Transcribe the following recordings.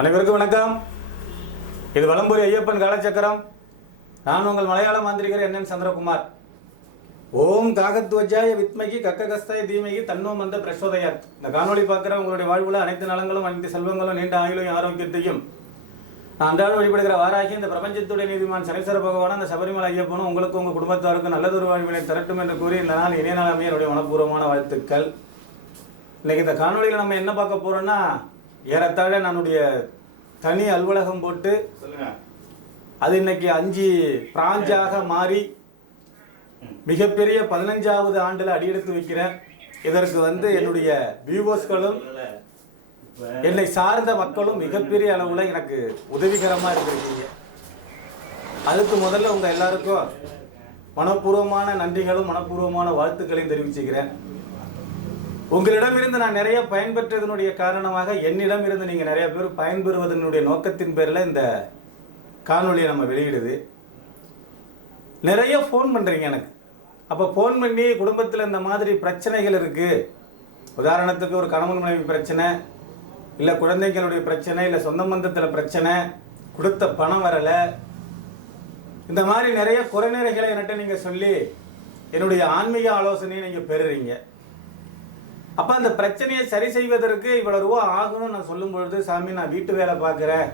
அனைவருக்கும் வணக்கம். இது வலம்புரி ஐயப்பன் காலச்சக்கரம். நான் உங்கள் மலையாள மாந்திரிகர் NN சந்திரகுமார். ஓம் காகத்வஜாய வித்மகி கக்ககஸ்தாய தீமகி தன்னோ மந்த பிரசோதயாத். இந்த காணொலி பார்க்குற உங்களுடைய வாழ்வில் அனைத்து நலங்களும் அனைத்து செல்வங்களும் நீண்ட ஆயுளையும் ஆரோக்கியத்தையும் நான் அன்றாடம் வழிபடுகிற வாராகி இந்த பிரபஞ்சத்துடைய நீதிமான் சனீஸ்வர பகவான் அந்த சபரிமலை ஐயப்பனும் உங்களுக்கு உங்கள் குடும்பத்தாருக்கும் நல்லதொரு வாழ்வினை திரட்டும் என்று கூறி இந்த நாள் இணைய நாள் அமைய என்னுடைய மனப்பூர்வமான வாழ்த்துக்கள். இன்னைக்கு இந்த காணொலியில் நம்ம என்ன பார்க்க போறோம்னா, ஏறத்தாழ நானுடைய தனி அலுவலகம் போட்டு அது இன்னைக்கு 5 பிராஞ்சாக மாறி மிகப்பெரிய 15வது ஆண்டுல அடியெடுத்து வைக்கிறேன். இதற்கு என்னுடைய வியூவர்ஸ்களும் என்னை சார்ந்த மக்களும் மிகப்பெரிய அளவுல எனக்கு உதவிகரமா இருந்திருக்கீங்க. அதுக்கு முதல்ல உங்க எல்லாருக்கும் மனப்பூர்வமான நன்றிகளும் மனப்பூர்வமான வாழ்த்துக்களையும் தெரிவிச்சுக்கிறேன். உங்களிடமிருந்து நான் நிறைய பயன்பெற்றதனுடைய காரணமாக என்னிடம் இருந்து நீங்கள் நிறைய பேர் பயன்பெறுவதனுடைய நோக்கத்தின் பேரில் இந்த காணொலியை நம்ம வெளியிடுது. நிறைய ஃபோன் பண்ணுறீங்க எனக்கு. அப்போ ஃபோன் பண்ணி குடும்பத்தில் இந்த மாதிரி பிரச்சனைகள் இருக்குது, உதாரணத்துக்கு ஒரு கணவன் மனைவி பிரச்சனை, இல்லை குழந்தைகளுடைய பிரச்சனை, இல்லை சொந்த பந்தத்தில் பிரச்சனை, கொடுத்த பணம் வரலை, இந்த மாதிரி நிறைய குறைநிறைகளை என்கிட்ட நீங்கள் சொல்லி என்னுடைய ஆன்மீக ஆலோசனையை நீங்கள் பெறுறீங்க. அப்போ அந்த பிரச்சனையை சரி செய்வதற்கு இவ்வளோ ரூபா ஆகணும்னு நான் சொல்லும் பொழுது, சாமி நான் வீட்டு வேலை பார்க்குறேன்,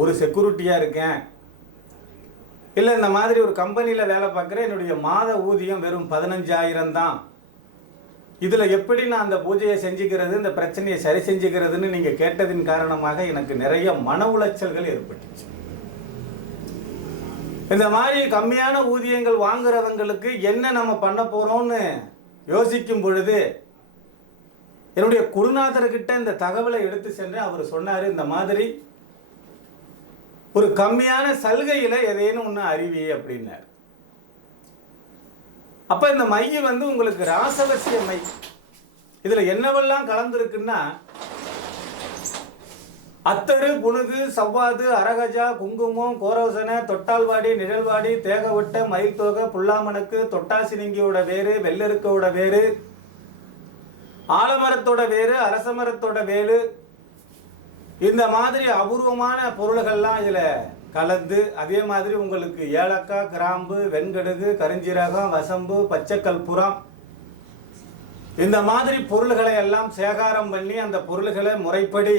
ஒரு செக்யூரிட்டியாக இருக்கேன், இல்லை இந்த மாதிரி ஒரு கம்பெனியில் வேலை பார்க்குறேன், என்னுடைய மாத ஊதியம் வெறும் 15,000 தான், இதில் எப்படி நான் அந்த பூஜையை செஞ்சுக்கிறது, இந்த பிரச்சனையை சரி செஞ்சுக்கிறதுன்னு நீங்கள் கேட்டதின் காரணமாக எனக்கு நிறைய மன உளைச்சல்கள் ஏற்பட்டுச்சு. இந்த மாதிரி கம்மியான ஊதியங்கள் வாங்குறவங்களுக்கு என்ன நம்ம பண்ண போகிறோம்னு யோசிக்கும் பொழுது என்னுடைய குருநாதர்கிட்ட இந்த தகவலை எடுத்து சென்றேன். அவர் சொன்னார், இந்த மாதிரி ஒரு கம்மியான சலுகையில் எதையும் ஒன்று அறிவி அப்படின்னார். அப்போ இந்த மை உங்களுக்கு ராசவசிய மை. இதில் என்னவெல்லாம் கலந்துருக்குன்னா, அத்தரு, புனுகு, சவ்வாது, அரகஜா, குங்குமம், கோரோசனை, தொட்டால்வாடி, நிழல்வாடி, தேகவிட்ட, மயில் தோகை, புல்லாமணக்கு, தொட்டாசினிங்கியோட வேறு, வெள்ளெருக்கோட வேறு, ஆலமரத்தோட வேறு, அரசமரத்தோட வேறு, இந்த மாதிரி அபூர்வமான பொருள்கள்லாம் இதில் கலந்து, அதே மாதிரி உங்களுக்கு ஏலக்காய், கிராம்பு, வெண்கடுகு, கருஞ்சீரகம், வசம்பு, பச்சை கற்பூரம், இந்த மாதிரி பொருள்களை எல்லாம் சேகாரம் பண்ணி அந்த பொருள்களை முறைப்படி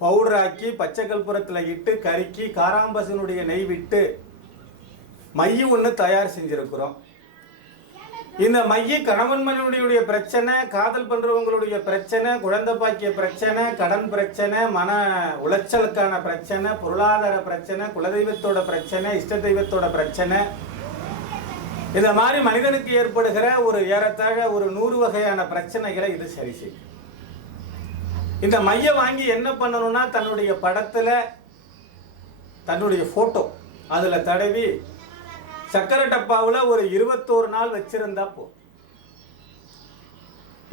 பவுடராக்கி பச்சை கற்பூரத்தில் இட்டு கருக்கி காராம்பசனுடைய நெய் விட்டு மையம் ஒன்று தயார் செஞ்சுருக்கிறோம். இந்த மைய கணவன் மனைவியுடைய பிரச்சனை, காதல் பண்றவங்களுடைய பிரச்சனை, குழந்தை பாக்கிய பிரச்சனை, கடன் பிரச்சனை, மன உளைச்சலுக்கான பிரச்சனை, பொருளாதார பிரச்சனை, குலதெய்வத்தோட பிரச்சனை, இஷ்ட தெய்வத்தோட பிரச்சனை, இந்த மாதிரி மனிதனுக்கு ஏற்படுகிற ஒரு ஏறத்தாழ ஒரு 100 வகையான பிரச்சனைகளை இது சரி செய்யும். இந்த மைய வாங்கி என்ன பண்ணணும்னா, தன்னுடைய படத்துல தன்னுடைய போட்டோ அதுல தடவி சக்கரை டப்பாவில் ஒரு 21 நாள் வச்சிருந்தா போ.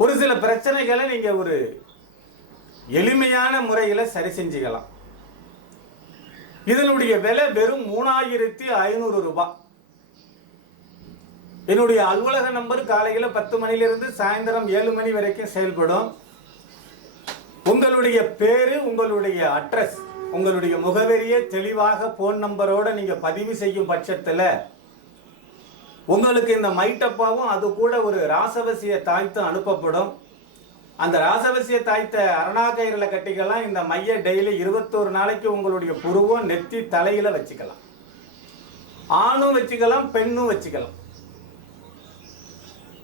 ஒரு சில பிரச்சனைகளை நீங்க ஒரு எளிமையான முறையில் சரி செஞ்சுக்கலாம். இதனுடைய விலை வெறும் 3,500 ரூபாய். என்னுடைய அலுவலக நம்பர் காலையில் 10 மணிலிருந்து சாயந்தரம் 7 மணி வரைக்கும் செயல்படும். உங்களுடைய பேரு, உங்களுடைய அட்ரஸ், உங்களுடைய முகவரியை தெளிவாக போன் நம்பரோட நீங்க பதிவு செய்யும் பட்சத்தில் உங்களுக்கு இந்த மைட்டப்பாவும் அது கூட ஒரு ராசவசிய தாய்த்து அனுப்பப்படும். அந்த ராசவசிய தாய்த்த அரணாக்கயிறில் கட்டிக்கலாம். இந்த மைய டெய்லி 21 நாளைக்கு உங்களுடைய புருவம், நெத்தி, தலையில வச்சுக்கலாம். ஆணும் வச்சுக்கலாம், பெண்ணும் வச்சுக்கலாம்.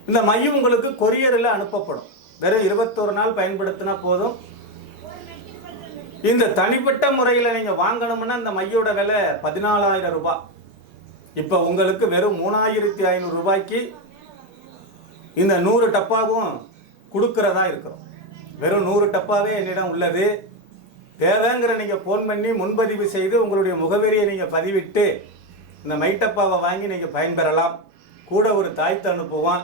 இந்த மையம் உங்களுக்கு கொரியரில் அனுப்பப்படும். வெறும் 21 நாள் பயன்படுத்தினா போதும். இந்த தனிப்பட்ட முறையில் நீங்க வாங்கணும்னா இந்த மையோட விலை 14,000 ரூபாய். இப்போ உங்களுக்கு வெறும் 3,500 ரூபாய்க்கு இந்த 100 டப்பாவும் கொடுக்கறதா இருக்கிறோம். வெறும் 100 டப்பாவே என்னிடம் உள்ளது. தேவைங்கிற நீங்கள் ஃபோன் பண்ணி முன்பதிவு செய்து உங்களுடைய முகவரியை நீங்கள் பதிவிட்டு இந்த மைட்டப்பாவை வாங்கி நீங்கள் பயன்பெறலாம். கூட ஒரு தாய்த்து அனுப்புவான்.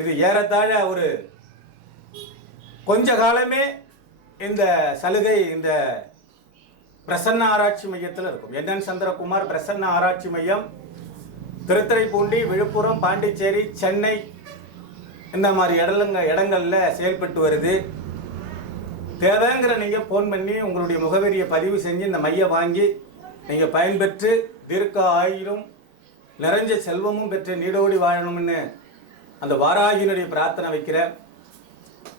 இது ஏறத்தாழ ஒரு கொஞ்ச காலமே இந்த சலுகை இந்த பிரசன்ன ஆராய்ச்சி மையத்தில் இருக்கும். NN சந்திரகுமார் பிரசன்ன ஆராய்ச்சி மையம் திருத்துறைப்பூண்டி, விழுப்புரம், பாண்டிச்சேரி, சென்னை இந்த மாதிரி இடங்கள்ல செயல்பட்டு வருது. தேவைங்கிற நீங்கள் ஃபோன் பண்ணி உங்களுடைய முகவரியை பதிவு செஞ்சு இந்த மையை வாங்கி நீங்கள் பயன்பெற்று தீர்க்க ஆயிலும் நிறைஞ்ச செல்வமும் பெற்று நீடோடி வாழணும்னு அந்த வாராகியினுடைய பிரார்த்தனை வைக்கிறேன்.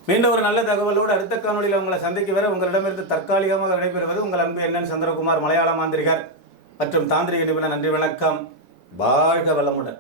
மீண்டும் ஒரு நல்ல தகவலோடு அடுத்த காணொலியில் உங்களை சந்திக்க வர உங்களிடமிருந்து தற்காலிகமாக விடைபெறுவது உங்கள் அன்பு என்என் சந்திரகுமார், மலையாள மாந்திரிகர் மற்றும் தாந்திரிக நிபுணர். நன்றி, வணக்கம். வாழ்க வளமுடன்.